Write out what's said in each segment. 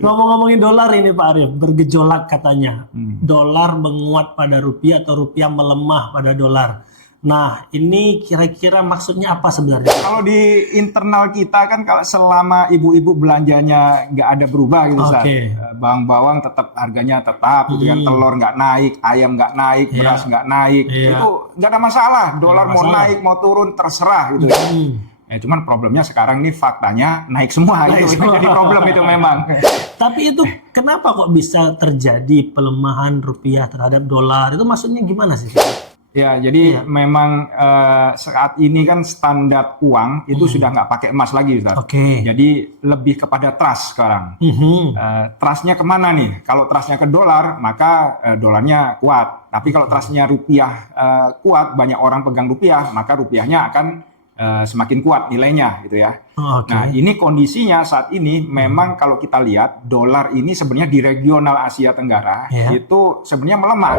Ngomong-ngomongin dolar ini Pak Arif, bergejolak katanya. Dolar menguat pada rupiah atau rupiah melemah pada dolar. Nah, ini kira-kira maksudnya apa sebenarnya? Kalau di internal kita kan kalau selama ibu-ibu belanjanya nggak ada berubah gitu, Ustaz. Oke. Bawang tetap harganya tetap, gitu kan. Telur nggak naik, ayam nggak naik, beras nggak naik. Iya. Itu nggak ada masalah. Dolar mau masalah. naik, mau turun, terserah gitu ya. Ya, cuman problemnya sekarang ini faktanya naik semua. Itu jadi problem itu memang. Tapi itu kenapa kok bisa terjadi pelemahan rupiah terhadap dolar? Itu maksudnya gimana sih? Ya, jadi memang saat ini kan standar uang itu sudah nggak pakai emas lagi, Ustaz. Oke. Jadi lebih kepada trust sekarang. Trustnya kemana nih? Kalau trustnya ke dolar, maka dolarnya kuat. Tapi kalau trustnya rupiah kuat, banyak orang pegang rupiah, maka rupiahnya akan semakin kuat nilainya, gitu ya. Nah, ini kondisinya saat ini memang kalau kita lihat dolar ini sebenarnya di regional Asia Tenggara itu sebenarnya melemah.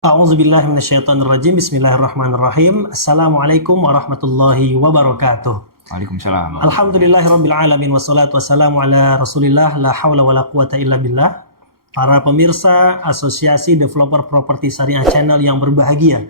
A'udzubillahi minasyaitonirrajim. Bismillahirrahmanirrahim. Assalamualaikum warahmatullahi wabarakatuh. Waalaikumsalam. Alhamdulillahirabbil alamin wassalatu wassalamu ala Rasulillah la haula wala quwata illa billah. Para pemirsa Asosiasi Developer Properti Syariah Channel yang berbahagia.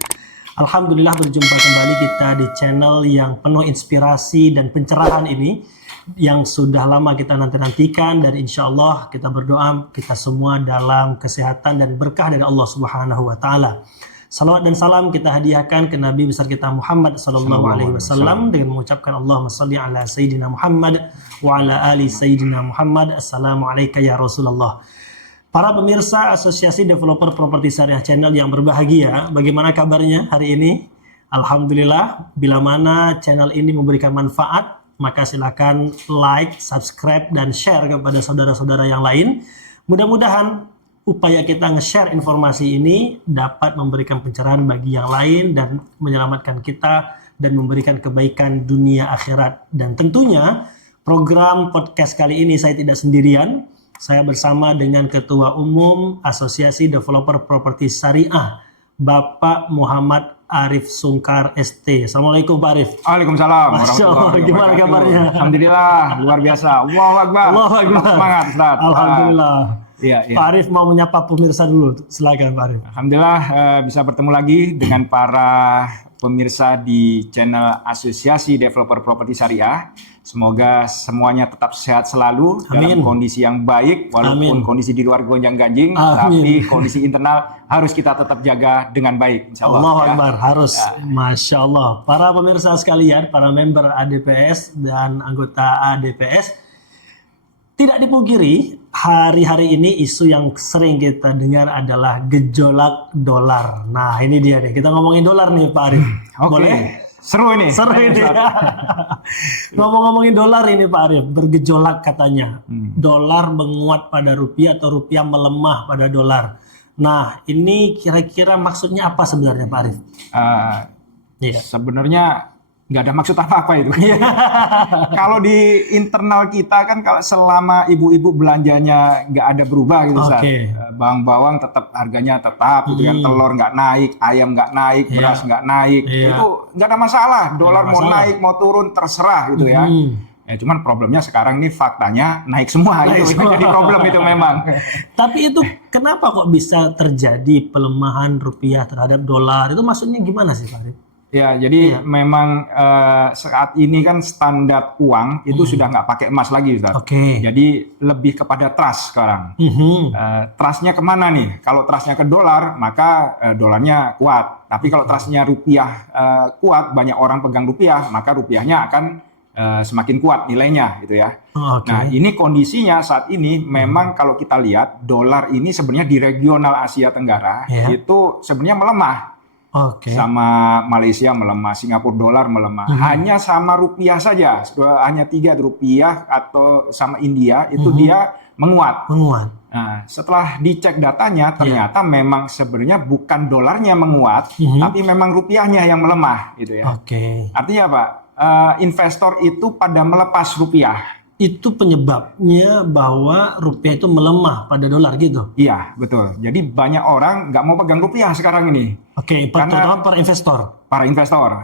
Alhamdulillah berjumpa kembali kita di channel yang penuh inspirasi dan pencerahan ini yang sudah lama kita nantikan, dan insya Allah kita berdoa kita semua dalam kesehatan dan berkah dari Allah Subhanahu wa Ta'ala. Salawat dan salam kita hadiahkan ke Nabi besar kita Muhammad sallallahu alaihi wasallam dengan mengucapkan Allahumma shalli ala sayyidina Muhammad wa ala ali sayyidina Muhammad. Assalamualaikum ya Rasulullah. Para pemirsa Asosiasi Developer Properti Syariah Channel yang berbahagia, bagaimana kabarnya hari ini? Alhamdulillah, bila mana channel ini memberikan manfaat, maka silakan like, subscribe, dan share kepada saudara-saudara yang lain. Mudah-mudahan upaya kita nge-share informasi ini dapat memberikan pencerahan bagi yang lain dan menyelamatkan kita dan memberikan kebaikan dunia akhirat. Dan tentunya program podcast kali ini saya tidak sendirian. Saya bersama dengan Ketua Umum Asosiasi Developer Properti Syariah, Bapak Muhammad Arif Sungkar ST. Assalamualaikum Pak Arif. Waalaikumsalam. Masya Allah, gimana kabarnya? Alhamdulillah, luar biasa. Allahu Akbar. Allahu Akbar. Semangat, Ustaz. Alhamdulillah. Iya. Pak Arif mau menyapa pemirsa dulu. Silakan Pak Arif. Alhamdulillah bisa bertemu lagi dengan para pemirsa di channel Asosiasi Developer Properti Syariah. Semoga semuanya tetap sehat selalu. Dalam kondisi yang baik, walaupun kondisi di luar gonjang-ganjing, tapi kondisi internal harus kita tetap jaga dengan baik, insya Allah. Allahu Akbar, harus. Masya Allah. Para pemirsa sekalian, para member ADPS dan anggota ADPS, tidak dipungkiri, hari-hari ini isu yang sering kita dengar adalah gejolak dolar. Nah, ini dia nih. Kita ngomongin dolar nih, Pak Arif. Boleh? Seru ini. Seru ini. Ngomong-ngomongin dolar ini, Pak Arif, bergejolak katanya. Dolar menguat pada rupiah atau rupiah melemah pada dolar. Nah, ini kira-kira maksudnya apa sebenarnya, Pak Arif? Sebenarnya nggak ada maksud apa-apa itu. Kalau di internal kita kan kalau selama ibu-ibu belanjanya nggak ada berubah gitu, Ustaz. Bawang tetap harganya tetap, gitu kan. Telur nggak naik, ayam nggak naik, beras nggak naik. Itu nggak ada masalah. Dolar mau naik, mau turun, terserah gitu ya. Ya, cuman problemnya sekarang ini faktanya naik semua. Itu jadi problem itu memang. Tapi itu kenapa kok bisa terjadi pelemahan rupiah terhadap dolar? Itu maksudnya gimana sih, Pak Arif? Ya, jadi memang saat ini kan standar uang itu sudah nggak pakai emas lagi, Ustaz. Jadi lebih kepada trust sekarang. Trustnya kemana nih? Kalau trustnya ke dolar, maka dolarnya kuat. Tapi kalau trustnya rupiah kuat, banyak orang pegang rupiah, maka rupiahnya akan semakin kuat nilainya, gitu ya. Nah, ini kondisinya saat ini memang kalau kita lihat dolar ini sebenarnya di regional Asia Tenggara itu sebenarnya melemah. Sama Malaysia melemah, Singapura dolar melemah. Hanya sama rupiah saja, hanya 3 rupiah atau sama India itu dia menguat. Nah, setelah dicek datanya, ternyata memang sebenarnya bukan dolarnya menguat, tapi memang rupiahnya yang melemah, gitu ya. Artinya apa? Investor itu pada melepas rupiah. Itu penyebabnya bahwa rupiah itu melemah pada dolar gitu? Iya, betul. Jadi banyak orang nggak mau pegang rupiah sekarang ini. Terutama para investor. Para investor,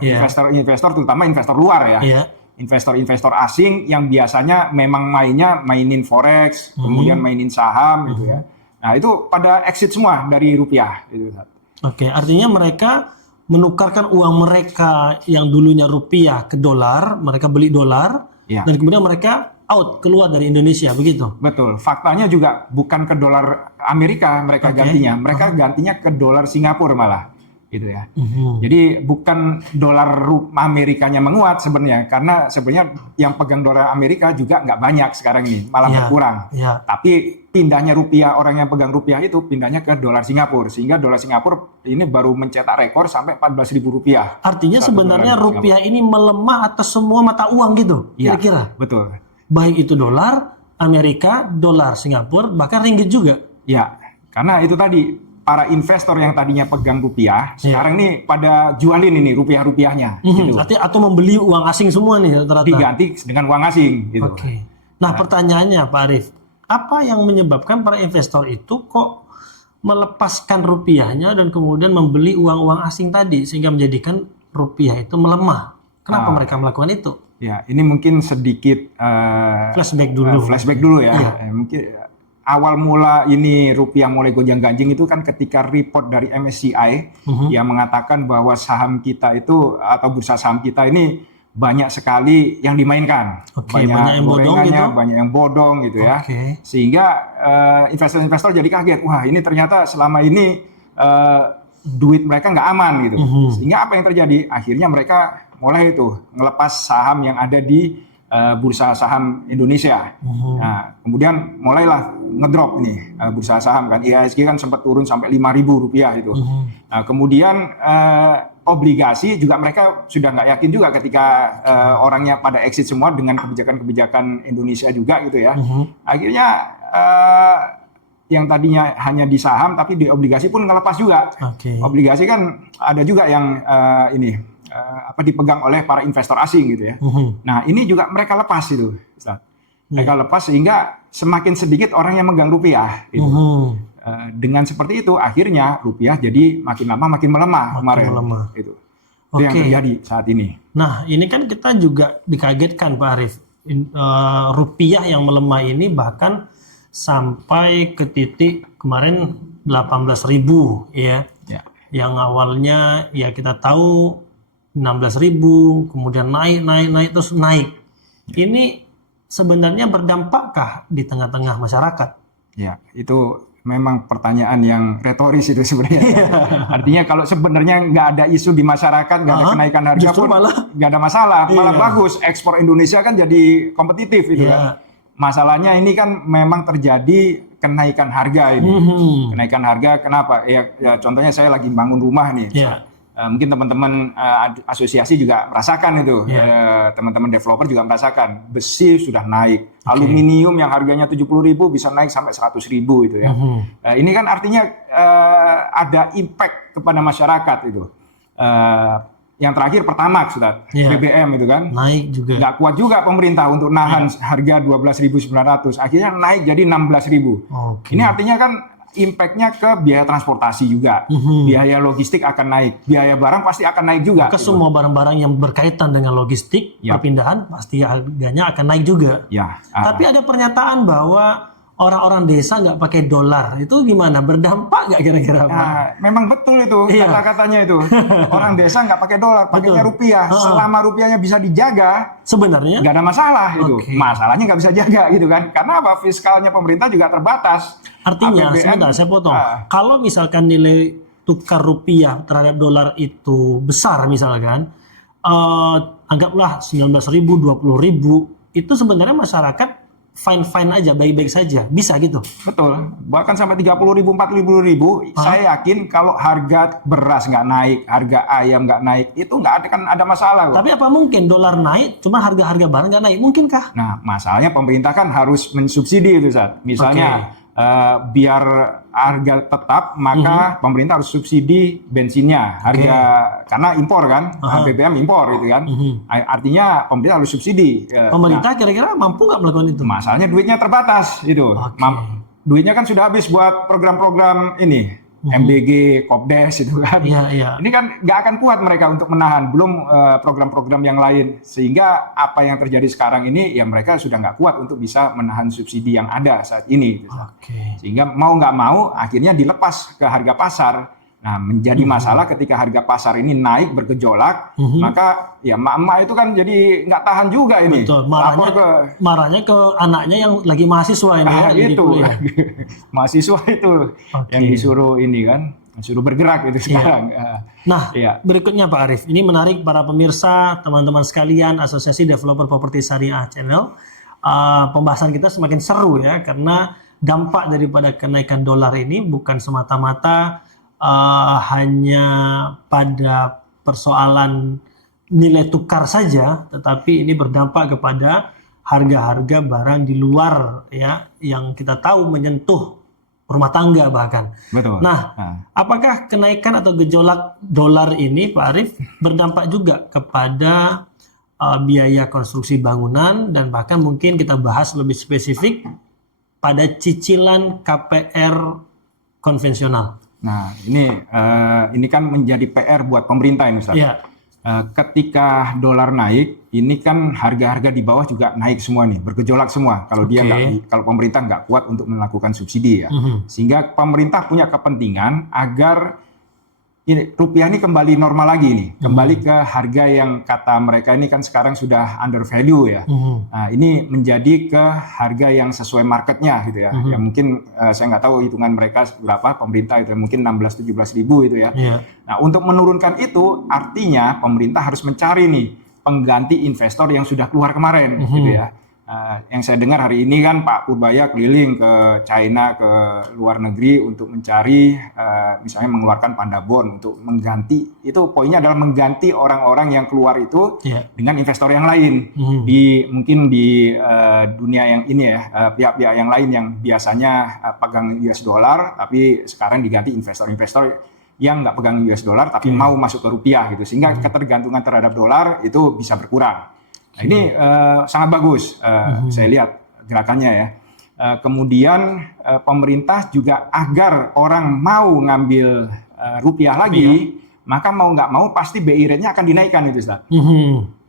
investor terutama investor luar ya. Investor-investor asing yang biasanya memang mainin forex, kemudian mainin saham gitu ya. Nah, itu pada exit semua dari rupiah gitu. Artinya mereka menukarkan uang mereka yang dulunya rupiah ke dolar, mereka beli dolar, dan kemudian mereka out, keluar dari Indonesia, begitu? Betul. Faktanya juga bukan ke dolar Amerika mereka gantinya, mereka gantinya ke dolar Singapura malah. Gitu ya. Jadi bukan dolar Amerikanya menguat sebenarnya, karena sebenarnya yang pegang dolar Amerika juga nggak banyak sekarang ini, malah berkurang. Tapi pindahnya rupiah, orang yang pegang rupiah itu pindahnya ke dolar Singapura, sehingga dolar Singapura ini baru mencetak rekor sampai Rp14.000. Artinya sebenarnya rupiah ini melemah atas semua mata uang gitu, kira-kira? Betul. Baik itu dolar Amerika, dolar Singapura, bahkan ringgit juga. Ya, karena itu tadi. Para investor yang tadinya pegang rupiah, sekarang ini pada jualin ini rupiah-rupiahnya. Gitu. Atau membeli uang asing semua nih rata-rata. Diganti dengan uang asing. Gitu. Nah pertanyaannya Pak Arief, apa yang menyebabkan para investor itu kok melepaskan rupiahnya dan kemudian membeli uang-uang asing tadi sehingga menjadikan rupiah itu melemah? Kenapa mereka melakukan itu? Ya, ini mungkin sedikit flashback dulu. Ya. Mungkin awal mula ini rupiah mulai gonjang-ganjing itu kan ketika report dari MSCI yang mengatakan bahwa saham kita itu atau bursa saham kita ini banyak sekali yang dimainkan, banyak yang bodong gitu, banyak yang bodong gitu ya, sehingga investor-investor jadi kaget, wah ini ternyata selama ini duit mereka nggak aman gitu, sehingga apa yang terjadi? Akhirnya mereka mulai itu ngelepas saham yang ada di bursa saham Indonesia. Nah, kemudian mulailah ngedrop ini bursa saham kan. IHSG kan sempat turun sampai Rp5.000 itu. Nah, kemudian obligasi juga mereka sudah nggak yakin juga ketika orangnya pada exit semua dengan kebijakan-kebijakan Indonesia juga gitu ya. Akhirnya yang tadinya hanya di saham tapi di obligasi pun ngelepas juga. Obligasi kan ada juga yang dipegang oleh para investor asing gitu ya. Nah, ini juga mereka lepas itu, Ustaz. Mereka lepas sehingga semakin sedikit orang yang megang rupiah. Gitu. Dengan seperti itu, akhirnya rupiah jadi makin lama makin melemah kemarin. Itu yang terjadi saat ini. Nah, ini kan kita juga dikagetkan Pak Arief. Rupiah yang melemah ini bahkan sampai ke titik kemarin 18.000 ya. Yang awalnya ya kita tahu 16.000, kemudian naik terus naik. Ini sebenarnya berdampakkah di tengah-tengah masyarakat? Ya, itu memang pertanyaan yang retoris itu sebenarnya. Artinya kalau sebenarnya nggak ada isu di masyarakat, nggak ada kenaikan harga pun nggak ada masalah, malah bagus. Ekspor Indonesia kan jadi kompetitif itu kan. Masalahnya ini kan memang terjadi kenaikan harga ini. Kenaikan harga kenapa? Ya contohnya saya lagi bangun rumah nih. Mungkin teman-teman asosiasi juga merasakan itu, teman-teman developer juga merasakan besi sudah naik, aluminium yang harganya 70.000 bisa naik sampai 100.000 itu ya. Ini kan artinya ada impact kepada masyarakat itu. Yang terakhir Pertamax, BBM itu kan naik juga. Nggak kuat juga pemerintah untuk nahan harga 12.900, akhirnya naik jadi 16.000. Ini artinya kan impact-nya ke biaya transportasi juga, biaya logistik akan naik, biaya barang pasti akan naik juga. Ke semua barang-barang yang berkaitan dengan logistik, perpindahan pasti harganya akan naik juga. Tapi ada pernyataan bahwa orang-orang desa nggak pakai dolar, itu gimana? Berdampak nggak kira-kira? Memang betul itu kata-katanya itu. Orang desa nggak pakai dolar, pakainya rupiah. Selama rupiahnya bisa dijaga, sebenarnya nggak ada masalah itu. Masalahnya nggak bisa jaga gitu kan? Karena apa? Fiskalnya pemerintah juga terbatas. Artinya, sebentar saya potong. Kalau misalkan nilai tukar rupiah terhadap dolar itu besar misalkan, anggaplah 19.000, 20.000, itu sebenarnya masyarakat fine-fine aja, baik-baik saja, bisa gitu. Betul, bahkan sampai 30.000, 40.000, saya yakin kalau harga beras nggak naik, harga ayam nggak naik, itu nggak akan ada masalah. Tapi apa mungkin dolar naik, cuma harga-harga barang nggak naik, mungkinkah? Nah, masalahnya pemerintah kan harus mensubsidi itu, Ustaz. Misalnya biar harga tetap, maka pemerintah harus subsidi bensinnya, harga karena impor kan, BBM impor gitu kan. Artinya pemerintah harus subsidi. Pemerintah kira-kira mampu nggak melakukan itu? Masalahnya duitnya terbatas itu. Duitnya kan sudah habis buat program-program ini. MBG, Kopdes itu kan. Ini kan nggak akan kuat mereka untuk menahan, belum program-program yang lain. Sehingga apa yang terjadi sekarang ini, ya mereka sudah nggak kuat untuk bisa menahan subsidi yang ada saat ini. Sehingga mau nggak mau, akhirnya dilepas ke harga pasar. Nah, menjadi masalah ketika harga pasar ini naik bergejolak, maka ya emak-emak itu kan jadi nggak tahan juga ini. Betul, marahnya ke anaknya yang lagi mahasiswa ini ya. Gitu. Mahasiswa itu yang disuruh ini kan, disuruh bergerak itu sekarang. Nah, berikutnya Pak Arief, ini menarik para pemirsa, teman-teman sekalian, Asosiasi Developer Properti Syariah Channel. Pembahasan kita semakin seru ya, karena dampak daripada kenaikan dolar ini bukan semata-mata hanya pada persoalan nilai tukar saja, tetapi ini berdampak kepada harga-harga barang di luar ya, yang kita tahu menyentuh rumah tangga bahkan. Betul. Nah, apakah kenaikan atau gejolak dolar ini, Pak Arief, berdampak juga kepada biaya konstruksi bangunan, dan bahkan mungkin kita bahas lebih spesifik pada cicilan KPR konvensional? Nah, ini kan menjadi PR buat pemerintah ini, Ustaz. Ketika dolar naik, ini kan harga-harga di bawah juga naik semua nih, bergejolak semua. Kalau kalau pemerintah nggak kuat untuk melakukan subsidi ya, sehingga pemerintah punya kepentingan agar rupiah ini kembali normal lagi nih, kembali ke harga yang kata mereka ini kan sekarang sudah under value ya. Nah, ini menjadi ke harga yang sesuai marketnya gitu ya. Yang mungkin saya nggak tahu hitungan mereka berapa, pemerintah itu mungkin 16-17 ribu itu ya. Nah, untuk menurunkan itu artinya pemerintah harus mencari nih pengganti investor yang sudah keluar kemarin gitu ya. Yang saya dengar hari ini kan Pak Purbaya keliling ke China, ke luar negeri untuk mencari misalnya mengeluarkan Pandabon untuk mengganti, itu poinnya adalah mengganti orang-orang yang keluar itu dengan investor yang lain mungkin di dunia yang ini ya, pihak-pihak yang lain yang biasanya pegang US dollar tapi sekarang diganti investor-investor yang nggak pegang US dollar tapi mau masuk ke rupiah gitu, sehingga ketergantungan terhadap dolar itu bisa berkurang. Nah, ini sangat bagus, saya lihat gerakannya ya. Kemudian pemerintah juga agar orang mau ngambil rupiah lagi, maka mau nggak mau pasti BI rate-nya akan dinaikkan itu, Ustaz.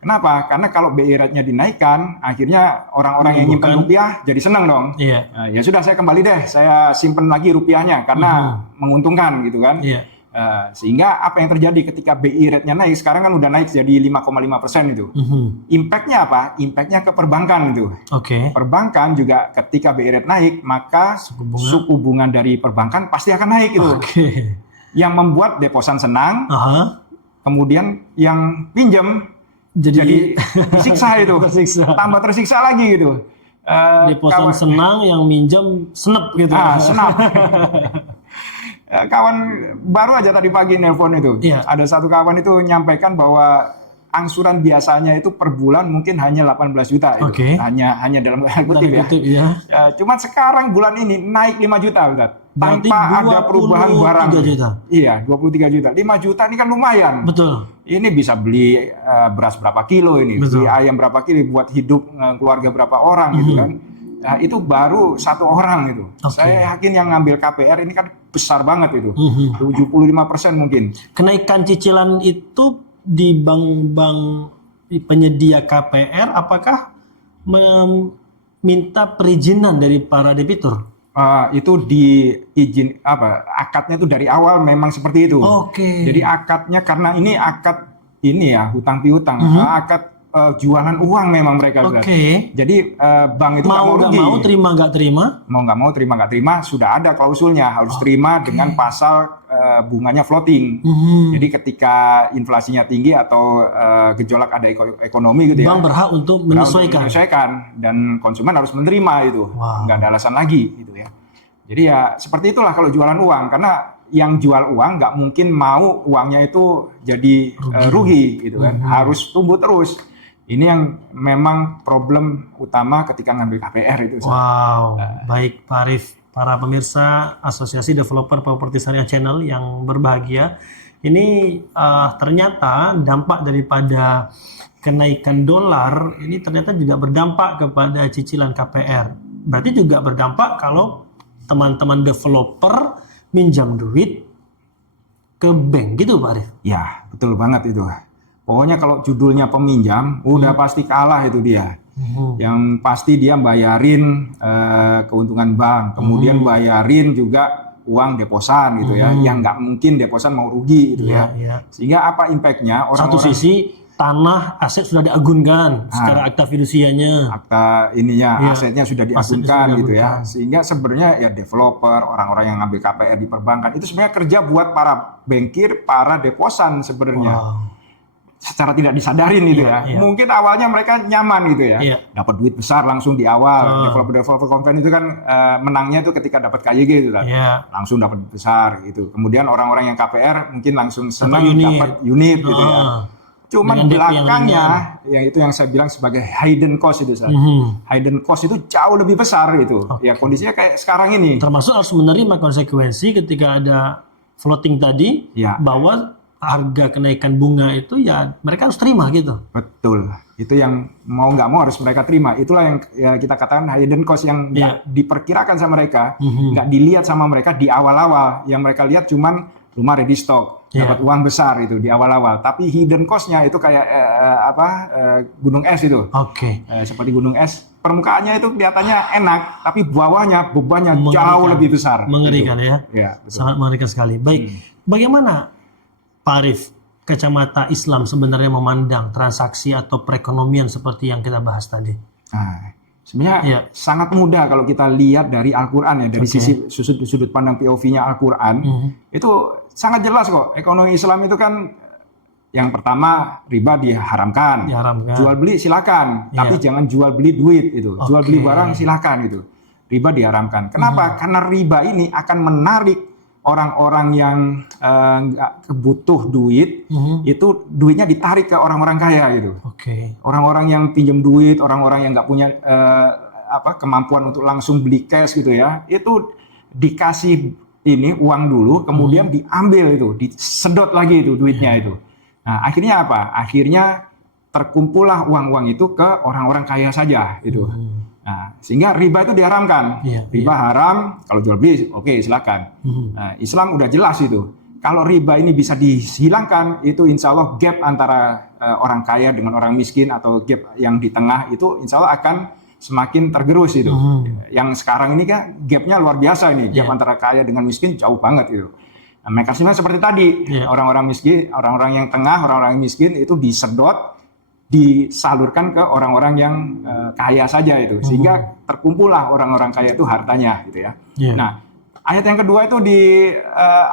Kenapa? Karena kalau BI rate-nya dinaikkan, akhirnya orang-orang yang nyimpan rupiah jadi senang dong. Ya sudah, saya kembali deh, saya simpen lagi rupiahnya karena menguntungkan gitu kan. Sehingga apa yang terjadi ketika BI rate-nya naik, sekarang kan udah naik jadi 5,5% itu. Impact-nya apa? Impact-nya ke perbankan itu. Perbankan juga ketika BI rate naik, maka suku bunga dari perbankan pasti akan naik itu. Yang membuat deposan senang, kemudian yang pinjam jadi disiksa itu. Tambah tersiksa lagi gitu. Deposan senang, yang minjam senep gitu. Senap. Kawan baru aja tadi pagi nelpon itu, ada satu kawan itu nyampaikan bahwa angsuran biasanya itu per bulan mungkin hanya 18 juta itu. Hanya dalam kutip ya. Cuma sekarang bulan ini naik 5 juta Ustaz. Tanpa ada perubahan barang. 23 juta. Iya, 23 juta. 5 juta ini kan lumayan. Betul. Ini bisa beli beras berapa kilo ini, beli ayam berapa kilo buat hidup keluarga berapa orang gitu kan. Nah, itu baru satu orang itu. Saya yakin yang ngambil KPR ini kan besar banget itu. 75% mungkin. Kenaikan cicilan itu di bank-bank penyedia KPR, apakah meminta perizinan dari para debitur? Itu diizin akadnya itu dari awal memang seperti itu. Jadi akadnya karena ini akad ini ya, hutang piutang, akad jualan uang memang mereka. Jadi bank itu mau nggak mau, terima nggak terima, mau nggak mau, terima nggak terima, sudah ada klausulnya, harus terima dengan pasal bunganya floating. Jadi ketika inflasinya tinggi atau gejolak ada ekonomi gitu bank berhak untuk menyesuaikan, dan konsumen harus menerima itu, nggak ada alasan lagi gitu ya. Jadi ya seperti itulah kalau jualan uang, karena yang jual uang nggak mungkin mau uangnya itu jadi rugi gitu kan, harus tumbuh terus. Ini yang memang problem utama ketika ngambil KPR itu. Baik Pak Arief. para pemirsa Asosiasi Developer Properti Syariah Channel yang berbahagia. Ini ternyata dampak daripada kenaikan dolar ini ternyata juga berdampak kepada cicilan KPR. Berarti juga berdampak kalau teman-teman developer minjam duit ke bank gitu Pak Arif? Ya, betul banget itu. Pokoknya kalau judulnya peminjam, udah pasti kalah itu dia. Yang pasti dia bayarin keuntungan bank, kemudian bayarin juga uang deposan gitu ya, yang nggak mungkin deposan mau rugi gitu ya. Sehingga apa impactnya? Satu sisi tanah aset sudah diagunkan secara akta fidusianya, akta ininya asetnya sudah diagunkan gitu ya, sehingga sebenarnya ya developer, orang-orang yang ngambil KPR di perbankan itu sebenarnya kerja buat para bankir, para deposan sebenarnya. Secara tidak disadarin gitu ya. Mungkin awalnya mereka nyaman gitu ya. Dapat duit besar langsung di awal. Developer company itu kan menangnya itu ketika dapat KYG gitu kan. Langsung dapat duit besar gitu. Kemudian orang-orang yang KPR mungkin langsung senang dapat unit gitu ya. Cuman belakangnya yang itu yang saya bilang sebagai hidden cost itu hidden cost itu jauh lebih besar gitu. Ya kondisinya kayak sekarang ini. Termasuk harus menerima konsekuensi ketika ada floating tadi bahwa harga kenaikan bunga itu ya mereka harus terima gitu. Betul. Itu yang mau nggak mau harus mereka terima. Itulah yang ya kita katakan hidden cost yang nggak diperkirakan sama mereka, nggak dilihat sama mereka di awal-awal. Yang mereka lihat cuman rumah ready stock, dapat uang besar itu di awal-awal. Tapi hidden cost-nya itu kayak gunung es itu. Seperti gunung es. Permukaannya itu kelihatannya enak, tapi bawahnya bebannya jauh lebih besar. Mengerikan gitu. Ya. Sangat mengerikan sekali. Baik, bagaimana Pak Arif, kacamata Islam sebenarnya memandang transaksi atau perekonomian seperti yang kita bahas tadi? Nah, sebenarnya sangat mudah kalau kita lihat dari Al-Quran ya, dari sisi sudut pandang POV-nya Al-Quran, itu sangat jelas kok. Ekonomi Islam itu kan yang pertama riba diharamkan. Jual beli silakan, tapi jangan jual beli duit itu. Jual beli barang silakan itu. Riba diharamkan. Kenapa? Karena riba ini akan menarik orang-orang yang nggak kebutuh duit, itu duitnya ditarik ke orang-orang kaya gitu. Orang-orang yang pinjam duit, orang-orang yang nggak punya kemampuan untuk langsung beli cash gitu ya, itu dikasih ini uang dulu, kemudian diambil itu, disedot lagi itu duitnya itu. Nah akhirnya apa? Akhirnya terkumpullah uang-uang itu ke orang-orang kaya saja itu. Nah, sehingga riba itu diharamkan. Riba haram, kalau jual beli oke, silakan. Nah, Islam udah jelas itu. Kalau riba ini bisa dihilangkan, itu insya Allah gap antara orang kaya dengan orang miskin atau gap yang di tengah itu insya Allah akan semakin tergerus itu. Yang sekarang ini kan gapnya luar biasa ini, gap antara kaya dengan miskin jauh banget itu. Nah, mekanisme seperti tadi, orang-orang miskin, orang-orang yang tengah, orang-orang yang miskin itu disedot, disalurkan ke orang-orang yang kaya saja itu, sehingga terkumpullah orang-orang kaya itu hartanya gitu ya. Nah ayat yang kedua itu di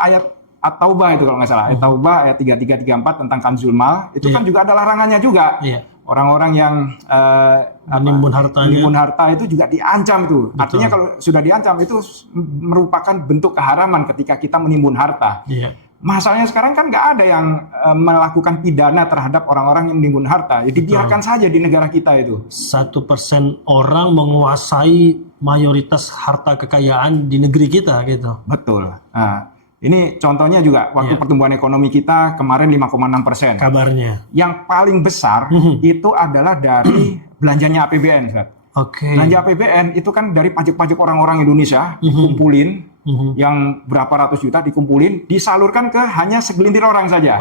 ayat At-Taubah itu kalau nggak salah, ayat Taubah ayat 33-34 tentang kanzul mal itu kan juga ada larangannya juga. Orang-orang yang menimbun harta itu juga diancam tuh. Artinya kalau sudah diancam itu merupakan bentuk keharaman ketika kita menimbun harta. Masalahnya sekarang kan nggak ada yang melakukan pidana terhadap orang-orang yang menimbun harta. Jadi biarkan saja di negara kita itu. 1% orang menguasai mayoritas harta kekayaan di negeri kita gitu. Betul. Nah, ini contohnya juga waktu pertumbuhan ekonomi kita kemarin 5,6%. Kabarnya. Yang paling besar itu adalah dari belanjanya APBN, Ustaz. Belanja APBN itu kan dari pajak-pajak orang-orang Indonesia dikumpulin. Yang berapa ratus juta dikumpulin, disalurkan ke hanya segelintir orang saja.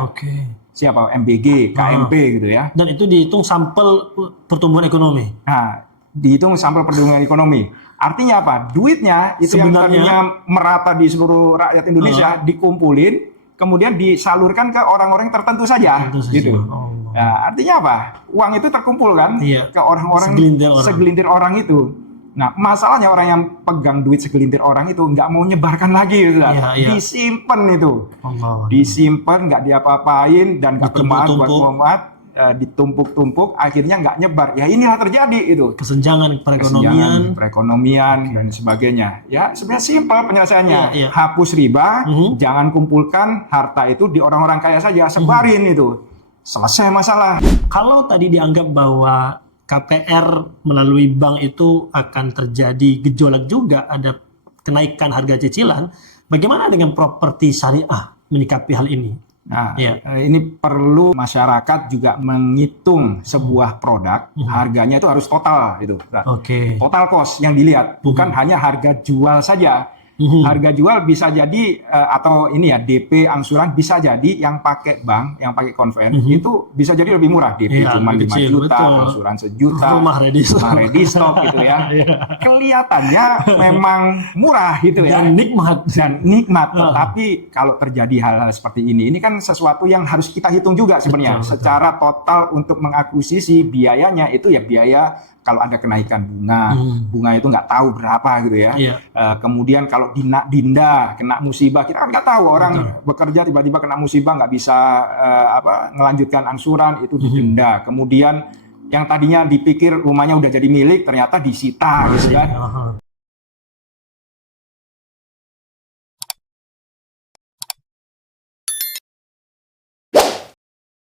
Siapa? MBG, KMP gitu ya. Dan itu dihitung sampel pertumbuhan ekonomi. Nah, dihitung sampel pertumbuhan ekonomi. Artinya apa? Duitnya itu sebenarnya yang tadinya merata di seluruh rakyat Indonesia dikumpulin, kemudian disalurkan ke orang-orang tertentu saja. Gitu. Nah, artinya apa? Uang itu terkumpul kan ke orang-orang segelintir orang itu. Nah, masalahnya orang yang pegang duit segelintir orang itu nggak mau nyebarkan lagi, disimpan itu, disimpan nggak diapa-apain dan nggak bermanfaat buat umat, ditumpuk-tumpuk, akhirnya nggak nyebar. Ya inilah terjadi itu. Kesenjangan perekonomian dan sebagainya. Ya sebenarnya simpel penyelesaiannya. Hapus riba, jangan kumpulkan harta itu di orang-orang kaya saja, sebarin itu. Selesai masalah. Kalau tadi dianggap bahwa KPR melalui bank itu akan terjadi gejolak juga, ada kenaikan harga cicilan, bagaimana dengan properti syariah menyikapi hal ini? Nah, ini perlu masyarakat juga menghitung sebuah produk, harganya itu harus total itu. Total cost yang dilihat, bukan hanya harga jual saja. Harga jual bisa jadi atau ini ya DP angsuran bisa jadi yang pakai bank, yang pakai konven itu bisa jadi lebih murah. DP cuma 5 juta, angsuran 1 juta, rumah ready stock gitu ya. Kelihatannya memang murah gitu ya. Dan nikmat. Tapi kalau terjadi hal-hal seperti ini kan sesuatu yang harus kita hitung juga sebenarnya. Secara total untuk mengakuisisi biayanya itu ya biaya. Kalau ada kenaikan bunga itu nggak tahu berapa gitu ya. Kemudian kalau dinda kena musibah, kita kan nggak tahu orang bekerja tiba-tiba kena musibah nggak bisa ngelanjutkan angsuran itu didenda. Kemudian yang tadinya dipikir rumahnya udah jadi milik ternyata disita gitu kan.